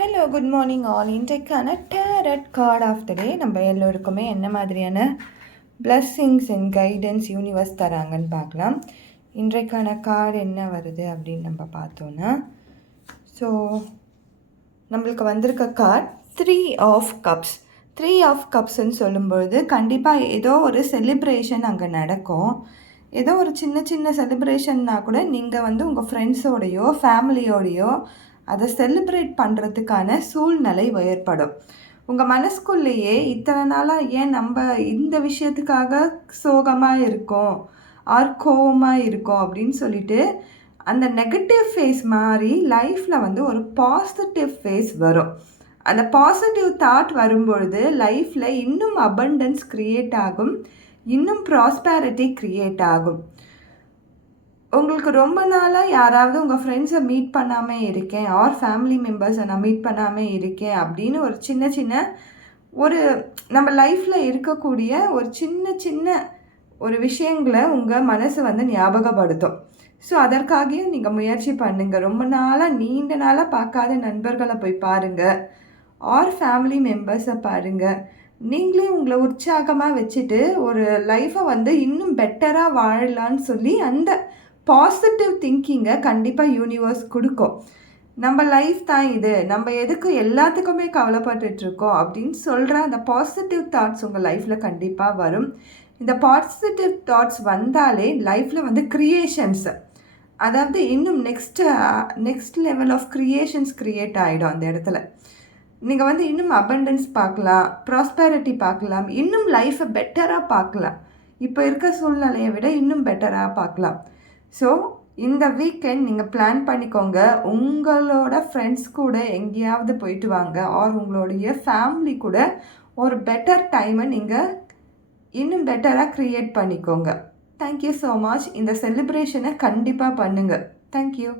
Hello good morning all. இன்றைக்கான tarot card of the டே நம்ம எல்லோருக்குமே என்ன மாதிரியான பிளஸ்ஸிங்ஸ் அண்ட் கைடன்ஸ் யூனிவர்ஸ் தராங்கன்னு பார்க்கலாம். இன்றைக்கான கார்டு என்ன வருது அப்படின்னு நம்ம பார்த்தோன்னா, ஸோ நம்மளுக்கு வந்திருக்க கார்டு 3 ஆஃப் கப்ஸ். 3 ஆஃப் கப்ஸ்ன்னு சொல்லும்பொழுது கண்டிப்பாக ஏதோ ஒரு செலிப்ரேஷன் அங்கே நடக்கும். ஏதோ ஒரு சின்ன சின்ன செலிப்ரேஷன்னா கூட நீங்கள் உங்கள் ஃப்ரெண்ட்ஸோடையோ ஃபேமிலியோடையோ அதை செலிப்ரேட் பண்ணுறதுக்கான சூழ்நிலை ஏற்படும். உங்கள் மனசுக்குள்ளேயே இத்தனை நாளாக ஏன் நம்ம இந்த விஷயத்துக்காக சோகமாக இருக்கோம் ஆர் கோவமாக இருக்கோம் அப்படின்னு சொல்லிட்டு அந்த நெகட்டிவ் ஃபேஸ் மாதிரி லைஃப்பில் ஒரு பாசிட்டிவ் ஃபேஸ் வரும். அந்த பாசிட்டிவ் தாட் வரும்பொழுது லைஃப்பில் இன்னும் அபண்டன்ஸ் க்ரியேட் ஆகும், இன்னும் ப்ராஸ்பேரிட்டி க்ரியேட் ஆகும். உங்களுக்கு ரொம்ப நாளாக யாராவது உங்கள் ஃப்ரெண்ட்ஸை மீட் பண்ணாமல் இருக்கேன் ஆர் ஃபேமிலி மெம்பர்ஸை நான் மீட் பண்ணாமல் இருக்கேன் அப்படின்னு ஒரு சின்ன சின்ன ஒரு நம்ம லைஃப்பில் இருக்கக்கூடிய ஒரு சின்ன சின்ன ஒரு விஷயங்களை உங்கள் மனசு ஞாபகப்படுத்தும். ஸோ அதற்காகவும் நீங்கள் முயற்சி பண்ணுங்கள். ரொம்ப நாளாக நீண்ட நாளாக பார்க்காத நண்பர்களை போய் பாருங்கள் ஆர் ஃபேமிலி மெம்பர்ஸை பாருங்கள். நீங்களே உங்களை உற்சாகமாக வச்சுட்டு ஒரு லைஃப்பை இன்னும் பெட்டராக வாழலான்னு சொல்லி அந்த பாசிட்டிவ் திங்கிங்கை கண்டிப்பாக யூனிவர்ஸ் கொடுக்கும். நம்ம லைஃப் தான் இது, நம்ம எதுக்கு எல்லாத்துக்குமே கவலைப்பட்டுட்ருக்கோம் அப்படின்னு சொல்கிற அந்த பாசிட்டிவ் தாட்ஸ் உங்கள் லைஃப்பில் கண்டிப்பாக வரும். இந்த பாசிட்டிவ் தாட்ஸ் வந்தாலே லைஃப்பில் க்ரியேஷன்ஸ், அதாவது இன்னும் next level of creations create ஆகிடும். அந்த இடத்துல நீங்கள் இன்னும் அபண்டன்ஸ் பார்க்கலாம், ப்ராஸ்பெரிட்டி பார்க்கலாம், இன்னும் லைஃப்பை பெட்டராக பார்க்கலாம். இப்போ இருக்க சூழ்நிலையை விட இன்னும் பெட்டராக பார்க்கலாம். ஸோ இந்த வீக்கெண்ட் நீங்கள் பிளான் பண்ணிக்கோங்க. உங்களோட ஃப்ரெண்ட்ஸ் கூட எங்கேயாவது போயிட்டு வாங்க ஆர் உங்களுடைய ஃபேமிலி கூட ஒரு பெட்டர் டைமை நீங்கள் இன்னும் பெட்டராக க்ரியேட் பண்ணிக்கோங்க. Thank you so much. இந்த செலிப்ரேஷனை கண்டிப்பாக பண்ணுங்கள். தேங்க்யூ.